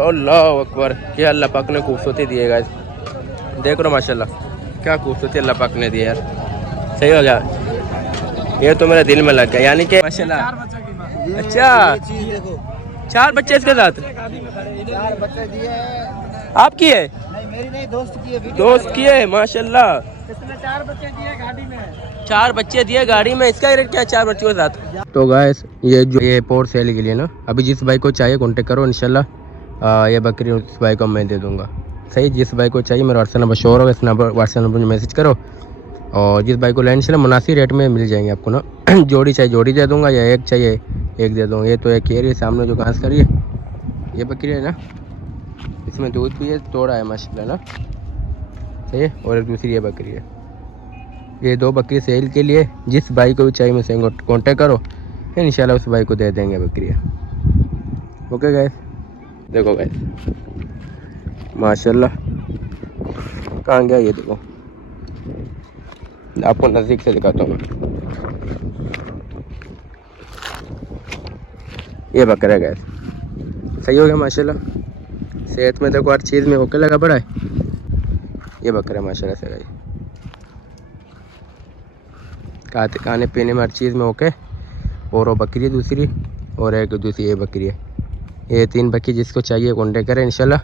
अल्लाह अकबर, ये अल्लाह पाक ने खूबसूरती दी है गाइस, देख रहे हो माशाल्लाह क्या खूबसूरती अल्लाह पाक ने दी है यार। सही हो गया, ये तो मेरे दिल में लग गया, यानी कि माशाल्लाह। अच्छा 4 बच्चे इसके साथ? 4 बच्चे दिए। आपकी है? नहीं मेरी नहीं, दोस्त की है। दोस्त की है माशाल्लाह। इसने 4 बच्चे दिए गाड़ी में। 4 बच्चे दिए गाड़ी में, इसका रेट क्या है 4 बच्चों के साथ? तो गाइस ये पोर सेल के लिए ना, अभी जिस भाई को चाहिए कॉन्टेक्ट करो इंशाल्लाह। ये बकरी उस भाई को मैं दे दूंगा। सही, जिस भाई को चाहिए मेरा व्हाट्सएप नंबर शो होगा, इस नंबर व्हाट्सएप नंबर में मैसेज करो और जिस भाई को लेने चले मुनासिब रेट में मिल जाएंगे आपको ना। जोड़ी चाहिए जोड़ी दे दूंगा, या एक चाहिए एक दे दूँगा। ये तो एक ये सामने जो घास करिए ये बकरी है ना, इसमें दूध भी है, तोड़ा है माशाल्लाह ना। सही है, और एक दूसरी ये बकरी है। ये 2 बकरी सेल के लिए, जिस भाई को भी चाहिए मुझसे कॉन्टेक्ट करो, इंशाल्लाह उस भाई को दे देंगे बकरी। ओके गाइस, देखो गाइस माशाल्लाह कहाँ गया ये, देखो आपको नज़दीक से दिखाता हूँ मैं। ये बकरा है गाइस, सही हो गया माशाल्लाह, सेहत में देखो हर चीज़ में ओके लगा पड़ा है। ये बकरा माशाल्लाह से गाइस, खाने पीने में हर चीज़ में ओके। और वो बकरी है दूसरी, और एक दूसरी ये बकरी है। ये 3 बकरी जिसको चाहिए कॉन्टेक्ट करें इंशाल्लाह,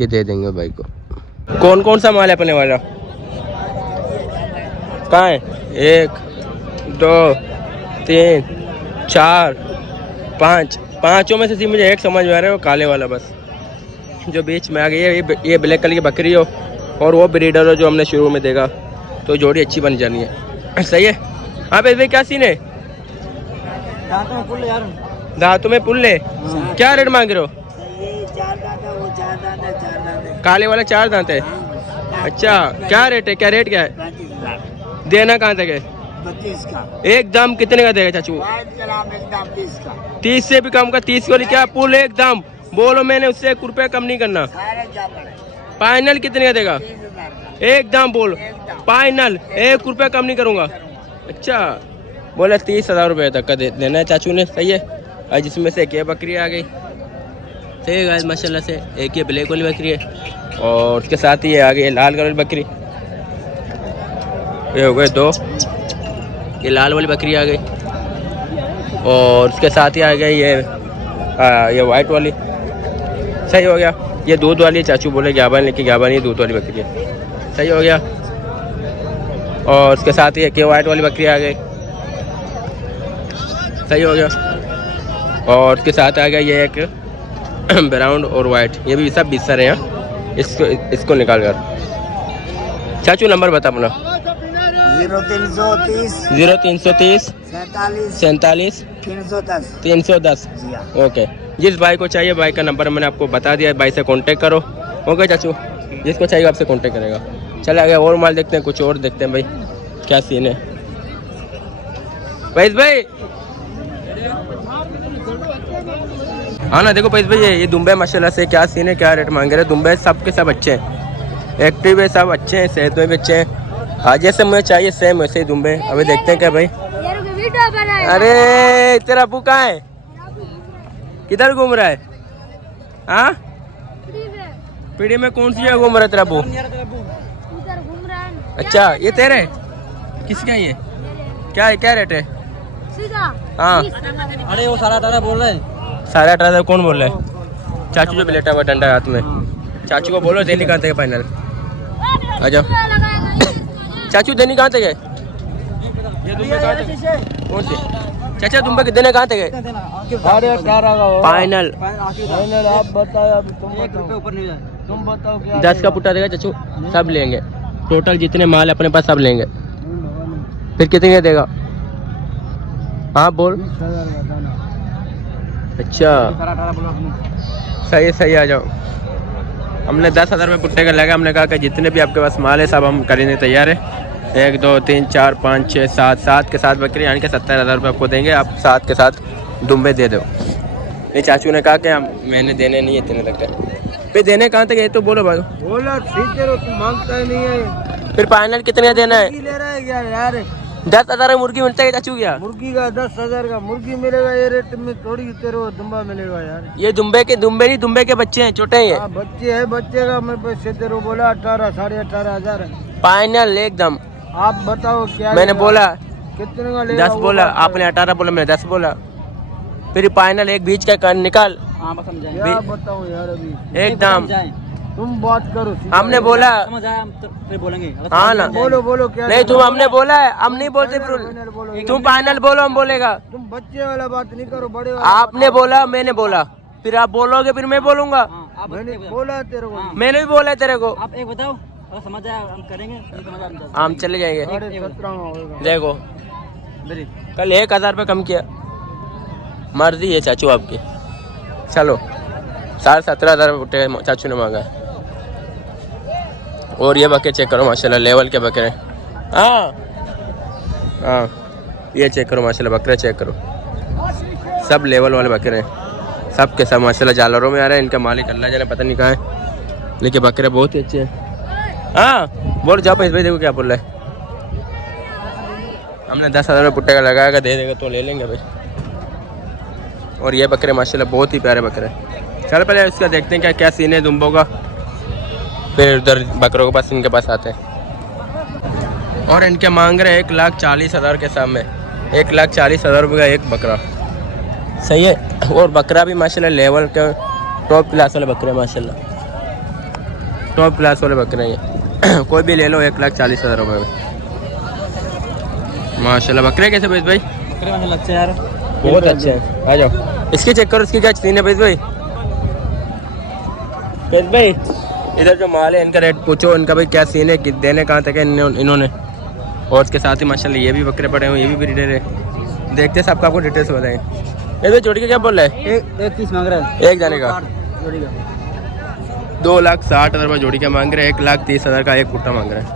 ये दे देंगे भाई को। कौन कौन सा माल है अपने वाला? कहाँ है? 1 2 3 4 5, पाँचों में से मुझे एक समझ में आ रहा है, वो काले वाला बस जो बीच में आ गई है। ये ब्लैक कलर की बकरी हो और वो ब्रीडर हो जो हमने शुरू में देखा, तो जोड़ी अच्छी बन जानी है। सही है। हाँ भाई क्या सीन है? दांतों में पुल्ले, क्या रेट मांग रहे हो? काले वाला 4 दांत है? अच्छा क्या रेट है, क्या रेट क्या है? देना कहाँ तक है? 32 का। एकदम कितने का देगा चाचू? 30 से भी कम का, 30 वाली क्या पुल एकदम बोलो, मैंने उससे 1 रुपया कम नहीं करना। फाइनल कितने का देगा? एकदम बोलो फाइनल, 1 रुपया कम नहीं करूँगा। अच्छा बोले 30,000 रुपये तक का देना है चाचू ने। सही है। और जिसमें से एक ये बकरी आ गई, सही है गाइस माशाल्लाह से। एक ये ब्लैक वाली बकरी है और उसके साथ ही ये आ गई लाल कलर वाली बकरी। ये हो गए 2, ये लाल वाली बकरी आ गई और उसके साथ ही आ गई ये वाइट वाली। सही हो गया। ये दूध वाली चाचू बोले ग्याबान, लेकिन ग्याबान ये दूध वाली बकरी है। सही हो गया। और उसके साथ ही एक वाइट वाली बकरी आ गई। सही हो गया। और उसके साथ आ गया ये एक ब्राउन और वाइट, ये भी सब बिस्तर हैं। इसको निकाल कर चाचू नंबर बता अपना। 0330 47 310। ओके, जिस भाई को चाहिए भाई का नंबर मैंने आपको बता दिया, भाई से कांटेक्ट करो। ओके चाचू, जिसको चाहिए आपसे कांटेक्ट करेगा। चले आगे और माल देखते हैं, कुछ और देखते हैं भाई क्या सीन है। भाई हाँ ना, देखो भाई ये दुम्बे माशाल्लाह से क्या सीन है, क्या रेट मांग रहे हैं। दुम्बे सब के सब अच्छे हैं, एक्टिव है, सब अच्छे हैं, सेहत में भी अच्छे हैं। आज जैसे मुझे चाहिए सेम वैसे ही दुम्बे। अभी देखते हैं क्या भाई। अरे तेरा अबू कहाँ है, किधर घूम रहा है? हाँ पीढ़ी में कौन सी जगह घूम रहा है तेरा अबू? अच्छा ये तेरे, किसका ये, क्या रेट है? हाँ अरे वो सारा डाला बोल रहे हैं। 18,500 कौन बोल रहा है? चाचू जो लेटा हुआ डंडा हाथ में, चाचू को बोलो देनी कहाँ तक है फाइनल। आ जाओ चाचू, देनी कहाँ तक है? ये दुम्बे कहाँ तक है? कौन सी चाचा दुम्बे के देने कहाँ तक है फाइनल? आप बताओ, तुम बताओ क्या 10 का पुट्टा देगा चाचू, सब लेंगे। टोटल जितने माल अपने पास सब लेंगे। फिर कितने देगा? हाँ बोल। अच्छा सही आ जाओ। हमने 10,000 में पुट्टे का लगा। हमने कहा कि जितने भी आपके पास माल है सब हम करने तैयार है। 1 2 3 4 5 6 7 के साथ बकरी, यानी कि 70,000 रुपये आपको देंगे। आप 7 के साथ दुम्बे दे दो। ये चाचू ने कहा कि मैंने देने नहीं है इतने तक है। फिर देने कहाँ तक है तो बोलो भाई। बोला ठीक है, तुम मांगता ही नहीं है। फिर फाइनल कितने देना है? ले रहा है यार, 10,000 मुर्गी मिलता है चाचू क्या? मुर्गी का 10,000 का मुर्गी मिलेगा, ये रेट में थोड़ी तेरे को दुम्बा मिलेगा यार। ये दुम्बे नहीं, दुम्बे के बच्चे हैं, छोटे हैं। हाँ बच्चे है, बच्चे का मैं पैसे तेरे को बोला 18 साढ़े 18,000 है। फाइनल एकदम। आप बताओ क्या मैंने लेगा? बोला कितने का लेगा? 10 बोला, आपने 18 बोला, मैंने 10 बोला। फिर फाइनल एक बीच का निकाल। क्या बताऊं यार अभी एकदम तुम बात करो। हमने बोला समझ आया, हम तो फिर बोलेंगे। हाँ ना, बोलो क्या नहीं तुम हमने बोला है, हम नहीं बोलते फिर। तुम फाइनल बोलो, हम बोलेगा। तुम बच्चे वाला बात नहीं करो, बड़े वाला। आपने बोला, मैंने बोला, फिर आप बोलोगे, फिर मैं बोलूंगा। मैंने बोला तेरे को। मैंने भी बोला है तेरे को। आप एक बताओ, अगर समझ आया हम करेंगे, समझ आया हम चले जाएंगे। 17,000 देखो कल 1,000 रुपये कम किया, मर्जी है चाचू आपकी। चलो 17,500 रुपये चाचू ने मांगा है। और ये बकरे चेक करो माशाल्लाह, लेवल के बकरे। हाँ हाँ, ये चेक करो माशाल्लाह, बकरे चेक करो, सब लेवल वाले बकरे हैं, सब के सब माशाल्लाह जालरों में आ रहे हैं। इनका मालिक अल्लाह जाने पता नहीं कहाँ है, लेकिन बकरे बहुत ही अच्छे हैं। हाँ बोल जाओ भाई, देखो क्या बोल रहा है। हमने 10,000 रुपये पुट्टे का लगाएगा, दे देगा तो ले लेंगे भाई। और ये बकरे माशाल्लाह बहुत ही प्यारे बकरे। चल पहले इसका देखते हैं क्या क्या सीन है दुम्बों का, फिर उधर बकरों के पास, इनके पास आते हैं। और इनके मांग रहे 1,40,000 के सामने, 1,40,000 रुपये का एक बकरा। सही है। और बकरा भी माशाल्लाह लेवल के टॉप क्लास वाले बकरे, माशाल्लाह टॉप क्लास वाले बकरे हैं। कोई भी ले लो 1,40,000 रुपये में माशाल्लाह। बकरे कैसे भाई? बकरे माशाल्लाह अच्छे यार, बहुत अच्छे हैं। आ जाओ, इसकी चेक करो, इसकी क्या सीन है भाई? भाई इधर जो माल है इनका रेट पूछो, इनका भाई क्या सीन है, देने कहाँ तक है इन्होंने। और उसके साथ ही माशाल्लाह ये भी बकरे पड़े हुए, ये भी ब्रीडर है। देखते सब आपको डिटेल्स बताएं। ये भाई जोड़ी का क्या बोल रहा है? एक 30 मांग रहा है एक जाने का। जोड़ी का 2,60,000 रुपये जोड़ी का मांग रहे हैं, 1,30,000 का एक पुट्टा मांग रहा है।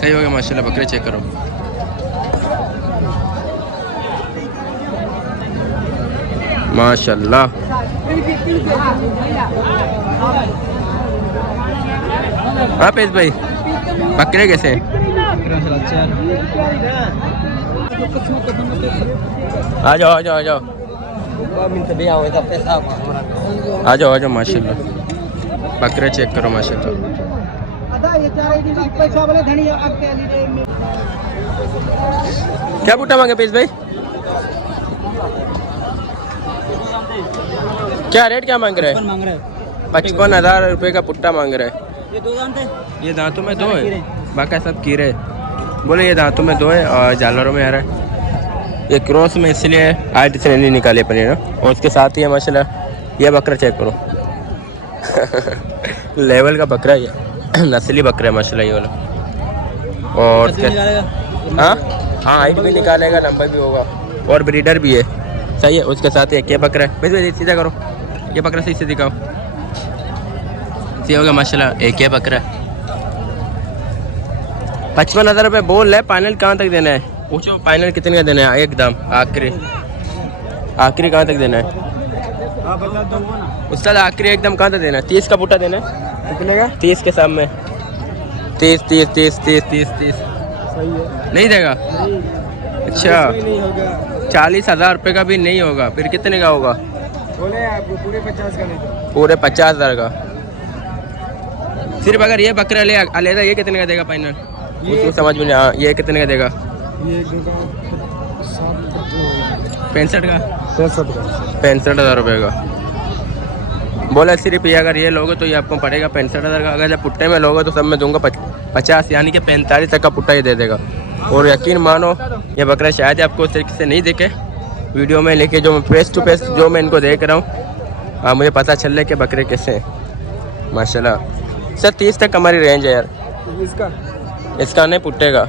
सही हो गया माशाल्लाह, बकरे चेक करो। माशाल्लाह हाँ पेश भाई, बकरे कैसे हैं? आ जाओ आ जाओ आ जाओ आ जाओ आ जाओ माशाल्लाह, बकरे चेक करो माशाल्लाह। क्या पुट्टा मांगे पेश भाई? क्या रेट क्या मांग रहे हैं? 55,000 रुपये का पुट्टा मांग रहे हैं। ये दांतों में 2 है, बाकी सब कीड़े। बोले ये दांतों में 2 है और जालरों में आ रहा है। ये क्रॉस में इसलिए हाइट से नहीं निकाले अपने ना। और उसके साथ ही है माशाल्लाह, ये बकरा चेक करो। लेवल का बकरा है, नस्ली बकरा है माशाल्लाह ये वाला। और हाँ हाँ, हाइट भी निकालेगा, लंबा भी होगा, और ब्रीडर भी है। सही है। उसके साथ एक ये बकरा है। भाई सीधा करो, ये बकरा सही से दिखाओ। सही होगा माशाल्लाह, एक ये बकरा। 55,000 रुपये बोल रहे, फाइनल कहाँ तक देना है? पूछो फाइनल कितने का देना है? एकदम आखिरी कहाँ तक देना है उस्ताद? आखिरी एकदम कहाँ तक देना है? 30 का पुट्टा देना है। कितने का? 30 के सामने 30 30 30 30 30 30 सही है। नहीं देगा? अच्छा 40,000 रुपये का भी नहीं होगा, फिर कितने का होगा? बोले आपको पूरे 50 का नहीं, पूरे 50,000 का। सिर्फ अगर ये बकरा ले अलहदा, ये कितने का देगा फाइनल? उसको समझ में नहीं। हाँ, ये कितने का देगा? ये 65 का? 65,000 रुपये का बोला। सिर्फ ये अगर ये लोगे तो ये आपको पड़ेगा 65,000 का। अगर जब पुट्टे में लोगे तो सब में दूंगा 50, यानी कि 45 तक का पुट्टा ही दे देगा। और यकीन मानो ये बकरा शायद आपको उस तरीके से नहीं दिखे वीडियो में, लेकिन जो मैं फेस टू फेस जो मैं इनको देख रहा हूँ, मुझे पता चल रहा है कि बकरे कैसे हैं माशाल्लाह। सर 30 तक हमारी रेंज है यार। इसका नहीं पुट्टे का,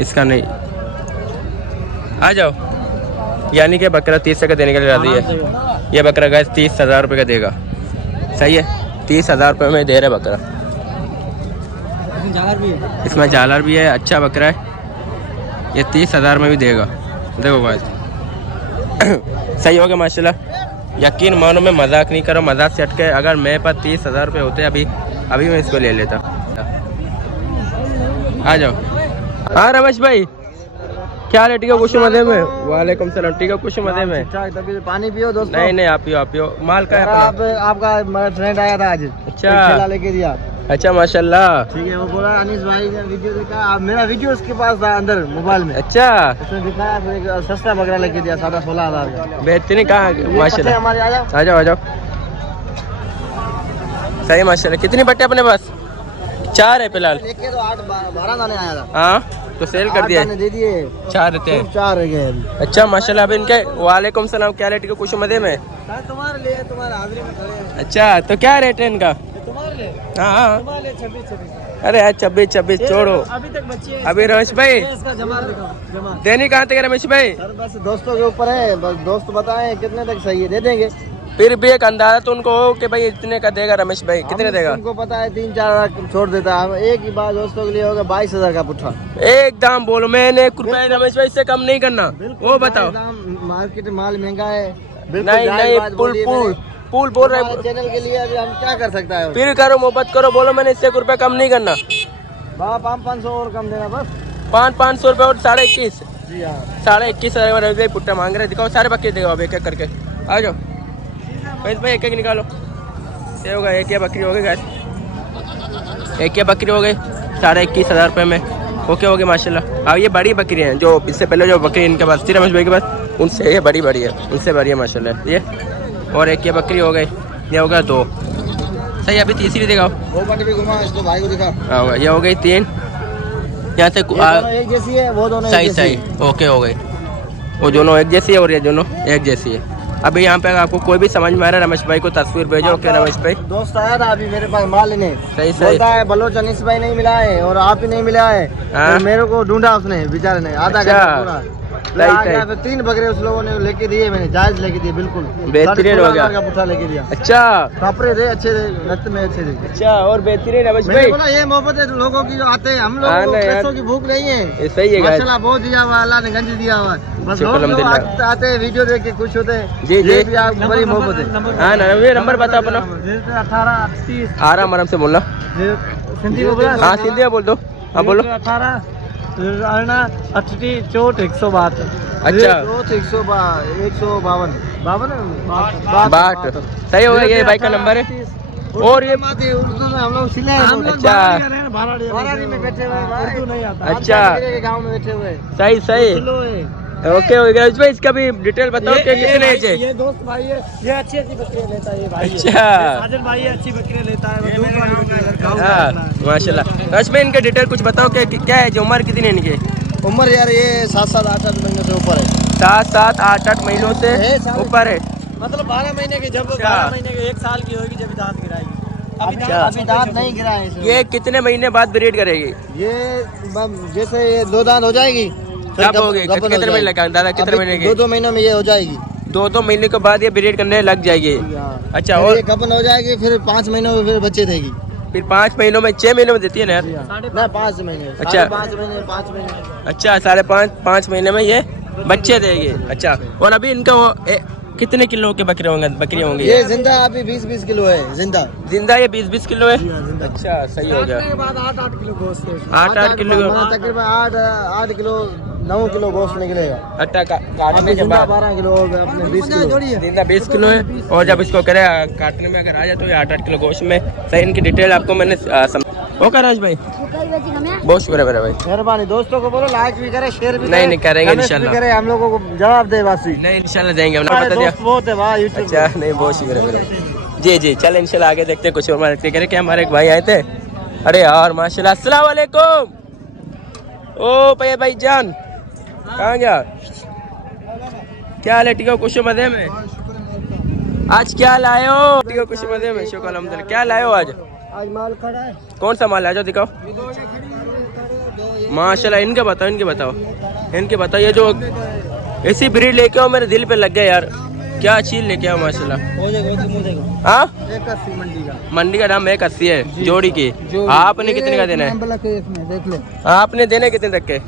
इसका नहीं। आ जाओ, यानी कि बकरा 30 तक देने के लिए राजी है। ये बकरा गैस 30,000 रुपये का देगा। सही है, 30,000 रुपये में दे रहे बकरा। इसमें झालर भी है, अच्छा बकरा है। ये 30,000 में भी देगा। देखो गाइस सही हो गया माशाल्लाह। यकीन मानो, मैं मजाक नहीं कर रहा, मजाक से हट के अगर मेरे पास 30,000 रुपये होते अभी मैं इसको ले लेता। आ जाओ हाँ रमेश भाई, क्या हाल है? ठीक है, खुश मजे में? वालेकुम सलाम। ठीक है, खुश मजे में? तभी पानी पियो दोस्तों। नहीं नहीं, आप पियो आप पियो। माल का है अपना? आपका फ्रेंड आया था आज, अच्छा ठेला लेके दिया। अच्छा माशाल्लाह। ठीक है, वो बोला अनीस भाई ने वीडियो देखा, आप मेरा वीडियो उसके पास था अंदर मोबाइल में, अच्छा उसने दिखाया, फिर एक सस्ता बकरा लेके दिया, 16,000 का। बेहतरीन। कहाँ माशाल्लाह? हमारे आ जाओ आ जाओ आ जाओ। सही माशाल्लाह। कितनी बट्टे अपने पास? 4 है फिलहाल। लेके तो 8-12 दाने आया था। हाँ तो सेल कर 8 दिया? दाने दे दिए, 4 रहते हैं। 4 रह गए अभी। अच्छा माशाल्लाह। अभी इनके वालेकुम सलाम, क्या रेट के? खुश मजे में? तुम्हारे लिए, तुम्हारे हाजिरी में खड़े हैं। अच्छा तो क्या रेट है इनका? तुम्हारे लिए, हाँ हाँ। तुम्हारे लिए 26। अरे यार 26 छोड़ो। अभी तक बच्चे हैं। अभी रमेश भाई इसका जमा दिखाओ, जमा। देनी कहाँ तक है रमेश भाई? सर बस दोस्तों के ऊपर है, बस दोस्त बताएं कितने तक सही है, दे देंगे। फिर भी एक अंदाजा तो उनको हो कि भाई इतने का देगा रमेश भाई। कितने देगा? उनको पता है 3-4 छोड़ देता है। एक ही बात दोस्तों के लिए होगा 22,000 का पुट्ठा। एक दाम बोलो, मैंने 1 रुपया रमेश भाई इससे कम नहीं करना। वो बताओ। मार्केट में माल महंगा है। नहीं नहीं, पुल बोल रहे हैं। चैनल के लिए अभी हम क्या कर सकता है? फिर करो मोहब्बत करो, बोलो मैंने इससे 1 रुपया कम नहीं करना। बाबा 500 और कम देना बस। 500 रुपये और 21.5। जी हाँ, 21.5 रमेश भाई पुट्टा मांग रहे। दिखाओ सारे बकरी दिखाओ, एक एक करके आ जाओ रमेश भाई, एक एक निकालो। ये होगा एक या बकरी हो गई गाइस, एक या बकरी हो गई 21,500 रुपये में। ओके हो गए माशाल्लाह। अब ये बड़ी बकरी हैं, जो इससे पहले जो बकरी इनके पास थी रमेश भाई के पास, उनसे ये बड़ी है, उनसे बड़ी है माशाल्लाह ये। और एक ये बकरी हो गई, ये हो गया 2। सही, अभी तीसरी दिखाओ। वो बकरी भी घुमा, इसको भाई को दिखा। हाँ होगा, ये हो गई 3। यहाँ से ये दोनों एक जैसी है, वो दोनों सही एक जैसी सही ओके हो गई। वो दोनों एक जैसी है और ये दोनों एक जैसी है। अभी यहाँ पे आपको कोई भी समझ में आ रहा है, रमेश भाई को तस्वीर भेजो। ओके रमेश भाई, दोस्त आया था अभी मेरे पास माल लेने, सही सही। बोलता है बलोच अनीस भाई नहीं मिला है और आप ही नहीं मिला है। हाँ? तो मेरे को ढूंढा उसने बेचारे ने, आधा अच्छा। घंटा पूरा। सही, आ सही। गया, फिर 3 बकरे उस लोगों ने लेके दिए, मैंने जायज लेके दिए, बिल्कुल बेहतरीन हो गया। 16,000 का पुट्ठा लेके दिया। अच्छा कपड़े थे अच्छे थे, रक्त में अच्छे थे। अच्छा, और बेहतरीन रमेश मैंने भाई। बोला ये मोहब्बत है लोगों की जो आते हैं, हम हाँ लोग ना यार। पैसों की भूख नहीं है। ये सही है गाइस। माशाल्लाह बहुत दिया हुआ, अल्लाह ने गंज दिया हुआ है। बस शुक्र लोग जो अल्हम्दुलिल्लाह। आते हैं वीडियो देख के खुश होते हैं। जी, जी। ये भी आप बड़ी मोहब्बत है। हाँ ना, ये नंबर बताओ अपना। 18 30 आराम आराम से बोलना। सिंधी में बोला। हाँ सिंधी में बोल दो। हाँ बोलो। 18 80 चोट 162। अच्छा 152 बाट सही होगा, ये बाइक का नंबर है। और ये उर्दू में हम लोग सिले हैं। अच्छा बाराड़ी में बैठे हुए हैं, उर्दू नहीं आता। अच्छा। गाँव में बैठे हुए हैं। सही सही ओके हो गया। भाई इसका भी डिटेल बताओ कि कितने एज है? ये दोस्त भाई है, ये अच्छी बकरियां लेता है। ये भाई है। अच्छा साजन भाई है, अच्छी बकरियां लेता है। वो दूध वाली बकरियां लेता है। हाँ माशाल्लाह। रश में इनके डिटेल कुछ बताओ कि क्या है, उम्र कितनी है इनकी? उम्र यार ये 7-7 8-8 महीनों से ऊपर है। 7-7 8-8 महीनों से ऊपर है। मतलब 12 महीने की, जब 12 महीने की 1 साल की होगी जब दांत गिराएगी। अच्छा। अभी दांत नहीं गिरा है इसमें। ये कितने महीने बाद ब्रीड करेगी? ये जैसे ये 2 दांत हो जाएगी, फिर कब होगी? कितने महीने लगा दादा? कितने महीने की? 2 महीनों में ये हो जाएगी। 2 महीने के बाद ये ब्रीड करने लग जाएगी। अच्छा, फिर और ये कपन हो जाएगी, फिर 5 महीनों में फिर बच्चे देगी। फिर 5 महीनों में 6 महीनों में देती है ना यार? ना 5 महीने। अच्छा। 5 महीने 5 महीने। अच्छा 5.5 महीने में ये बच्चे देगी। अच्छा, और अभी इनका कितने किलो के बकरी होंगी? ये जिंदा अभी 20-20 किलो है। जिंदा ये 20-20 किलो है। जिंदा। अच्छा सही हो गया। के बाद 8-8 किलो गोश्त है। 8-8 किलो तकरीबन 8 किलो 9 किलो गोश्त निकलेगा। अट्टा काटने के जिंदा बाद 12 किलो हो गया, अपने 20 किलो। जिंदा 20 किलो है। और जब इसको करे काटने में अगर आ जाए तो ये 8-8 किलो गोश्त में। सही, इनकी डिटेल आपको मैंने ओके राज भाई, बहुत शुक्रिया मेरा भाई। मेहरबानी। दोस्तों को बोलो लाइक भी करे, शेयर भी नहीं करेंगे कमेंट भी इंशाल्लाह। करे, हम लोगों को जवाब दे वासी। नहीं इंशाल्लाह देंगे, हमने बता दिया। दोस्त बहुत है भाई यूट्यूब। अच्छा नहीं, बहुत शुक्रिया मेरा। जी जी चल इंशाल्लाह आगे देखते हैं कुछ और मदद करें। क्या हमारे एक भाई आए थे, अरे यार माशाल्लाह। अस्सलाम वालेकुम। ओ भैया भाई जान, कहाँ गया? क्या हाल है? ठीक हो? खुश हो मजे में? आज क्या लाए हो? ठीक हो? खुश मजे में? शुक्र अल्हम्दुलिल्लाह। क्या लाए हो आज? आज माल खड़ा है। कौन सा माल है? जो दिखाओ माशाल्लाह। इनके बताओ इनके बताओ। ये जो ऐसी ब्रीड लेके आओ, मेरे दिल पे लग गया यार। क्या चीज लेके आओ माशाल्लाह। हाँ 180 मंडी का। मंडी का दाम 180 है जोड़ी की। आपने कितने का देना है? देख ले। आपने देने कितने तक के?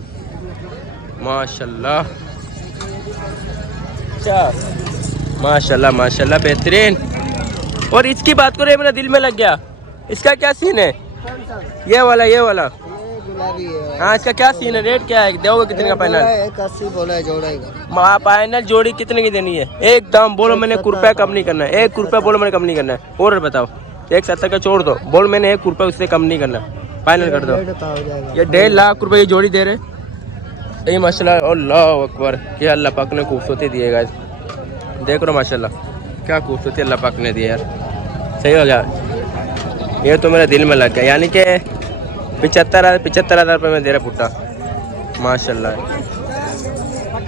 माशाल्लाह। अच्छा माशाल्लाह माशाल्लाह बेहतरीन। और इसकी बात करो, ये मेरा दिल में लग गया। इसका क्या सीन है? ये वाला जोड़ा भी है। हाँ, इसका क्या सीन है, रेट क्या है, दोगे कितने का फाइनल? 81 बोला है जोड़ा का। फाइनल जोड़ी कितने की देनी है? एक दाम बोलो, मैंने रुपया कम नहीं करना है, 1 रुपया बोलो, मैंने कम नहीं करना है। और बताओ, 170 का छोड़ दो, बोल मैंने 1 रुपया उससे कम नहीं करना, फाइनल कर दो। ये 1.5 लाख रुपए की जोड़ी दे रहे, यही माशाल्लाह। अल्लाह अकबर, क्या अल्लाह पाक ने खूबसूरती दी है गाइस, देख रहे हो माशाल्लाह, क्या खूबसूरती अल्लाह पाक ने दी है यार। सही हो गया, ये तो मेरे दिल में लग गया। यानी कि 75,000 रुपये में दे रहा पुट्टा, माशाल्लाह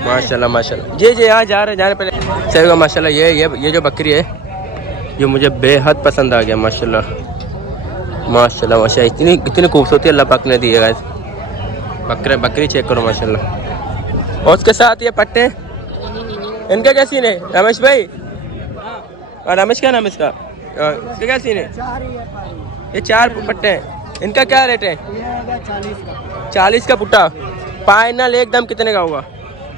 माशाल्लाह माशाल्लाह। जी जी, यहाँ जा रहे पहले। सही होगा माशाल्लाह। ये जो बकरी है ये मुझे बेहद पसंद आ गया माशाल्लाह माशाल्लाह माशाल्लाह। इतनी खूबसूरती अल्लाह पाक ने दी है गाइस। बकरी चेक करो माशाल्लाह। और उसके साथ ये पट्टे, इनका क्या सीन है रमेश भाई? रमेश क्या नाम है इसका? इसका क्या सीन है? ये 4 पट्टे हैं, इनका क्या रेट है? 40 का पुट्टा। फाइनल एकदम कितने का होगा?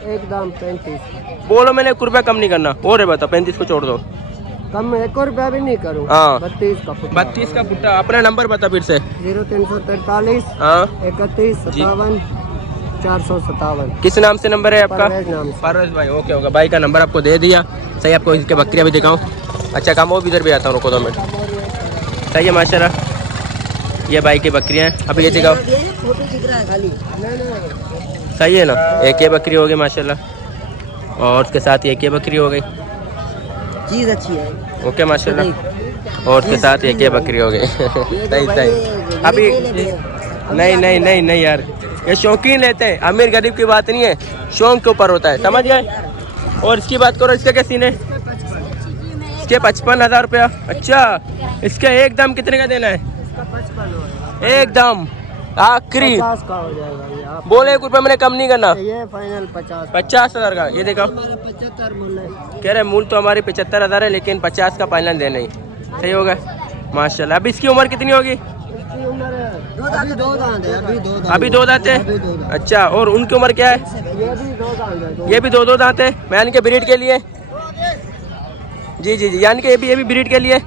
एकदम 35 बोलो, मैंने 1 रुपया कम नहीं करना। और है बता, 35 को छोड़ दो, कम 1 रुपया भी नहीं करूँ। हाँ 32 का पुट्टा। अपना नंबर बता फिर से। 0343 हाँ 31 57 457। किस नाम से नंबर है आपका? परवेज नाम से। परवेज भाई, ओके ओके। भाई का नंबर आपको दे दिया। सही, आपको इसके बकरियाँ भी दिखाऊँ? अच्छा काम, वो भी इधर भी आता हूँ, रुको 2 मिनट। सही है माशाल्लाह, ये भाई की बकरियाँ हैं। अभी ये दिखाओ, फोटो दिख रहा है खाली। सही है ना। एक ये बकरी हो गई माशाल्लाह, और उसके साथ एक ये बकरी हो गई, चीज अच्छी है। ओके माशाल्लाह। और उसके साथ एक ये बकरी हो गई। सही सही। अभी नहीं यार, ये शौकीन लेते हैं, अमीर गरीब की बात नहीं है, शौक के ऊपर होता है, समझ गए। और इसकी बात करो, इसका क्या सीन है? इसके 55,000 रुपया। अच्छा, इसके एक दाम कितने का देना है? एकदम आखिरी 50 का हो जाएगा ये आप। बोले 1 रुपया मैंने कम नहीं करना। ये फाइनल 50,000 का। ये देखो, 75 बोल रहे। कह रहे मूल तो हमारी 75,000 है, लेकिन 50 का फाइनल देना ही। सही होगा माशाल्लाह। अभी इसकी उम्र कितनी होगी? इसकी उम्र अभी 2 दांत है। अभी 2 दांत है। अच्छा, और उनकी उम्र क्या है? ये भी 2 दांत है। ये भी 2 दांत है, यानी कि ब्रीड के लिए। जी जी जी, यानी कि ये भी ब्रीड के लिए।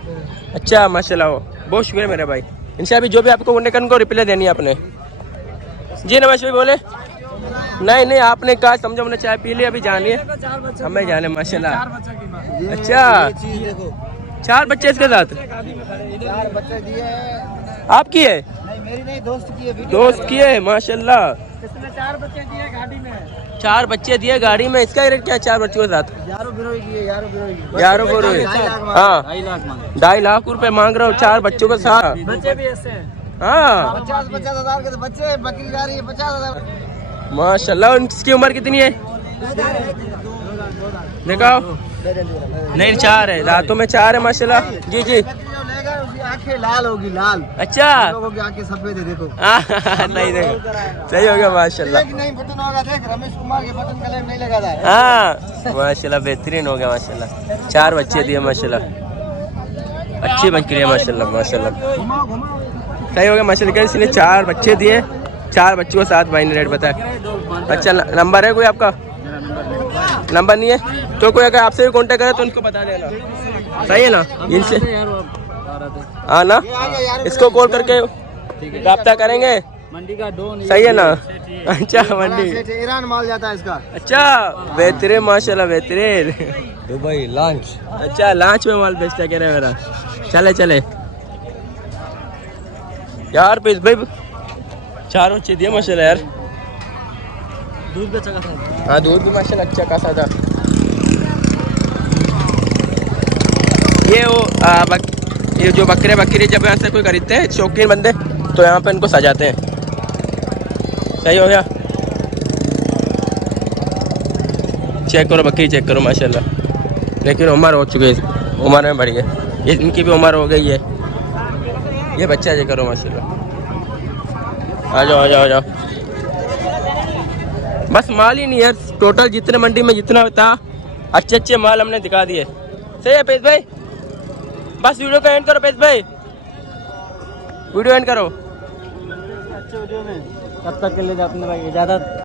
अच्छा माशाल्लाह, बहुत शुक्रिया मेरे भाई। इंशाल्लाह जो भी आपको कॉन्टेक्ट को रिप्लाई देनी है आपने। जी नमस्ते भाई। बोले नहीं, आपने कहा समझो, हमने चाय पी ली, अभी जानिए हमें जाने माशाल्लाह। अच्छा, 4 बच्चे इसके साथ? 4 बच्चे दिए हैं। आपकी है? नहीं मेरी नहीं, दोस्त की है। दोस्त की है माशाल्लाह। इसने 4 बच्चे दिए गाड़ी में। 4 बच्चे दिए गाड़ी में। इसका रेट क्या है 4 बच्चों के साथ? यारो बिरोई की है, यारो बिरोई की। यारो बिरोई। हाँ 2.5 लाख रुपए मांग रहे हो 4 बच्चों के साथ? बच्चे भी ऐसे हैं। हाँ 50,000 के तो बच्चे, बकरी जा रही है 50,000। माशाल्लाह। इसकी उम्र कितनी है दिखाओ? नहीं 4 है, दांतों में 4 है माशाल्लाह। जी जी। लेगा उसकी आंखें लाल होगी, लाल। अच्छा, लोगों की आंखें सफेद है, देखो। नहीं देखो, सही हो गया माशाल्लाह। नहीं बटन होगा, देख रमेश कुमार के बटन का नहीं लगा था। हाँ माशाल्लाह, बेहतरीन हो गया माशाल्लाह। 4 बच्चे दिए माशाल्लाह, अच्छी बकरी है माशाल्लाह माशाल्लाह। सही हो गया माशाल्लाह। इसने 4 बच्चे दिए, 4 बच्चों के साथ भाई ने रेट बताया। अच्छा, नंबर है कोई आपका? नंबर नहीं है तो कोई अगर आपसे भी कांटेक्ट करे तो उनको बता देना। सही है ना, इनसे हाँ ना, इसको कॉल करके रब्ता करेंगे। मंडी का डोन। सही है ना। अच्छा मंडी, ईरान माल जाता है इसका। अच्छा बेहतरीन माशाल्लाह, बेहतरीन। Dubai launch. अच्छा, लॉन्च में माल बेचता कह रहे हैं मेरा। चले यार भाई 4 बच्चे दिए माशाल्लाह यार। दूध भी अच्छा खासा। हाँ दूध भी माशाल्लाह अच्छा खासा था। ये जो बकरी जब यहाँ से कोई खरीदते हैं शौकीन बंदे, तो यहाँ पे इनको सजाते हैं। सही हो गया। चेक करो बकरी, चेक करो माशाल्लाह। लेकिन उम्र हो चुकी है, उम्र में बढ़ गई, इनकी भी उम्र हो गई है। ये बच्चा चेक करो माशाल्लाह। आ जाओ। बस माल ही नहीं है, टोटल जितने मंडी में जितना था अच्छे माल हमने दिखा दिए। सही है पेश भाई, बस वीडियो का एंड करो पेश भाई, वीडियो एंड करो। अच्छे वीडियो में तब तक के लिए अपने ज़्यादा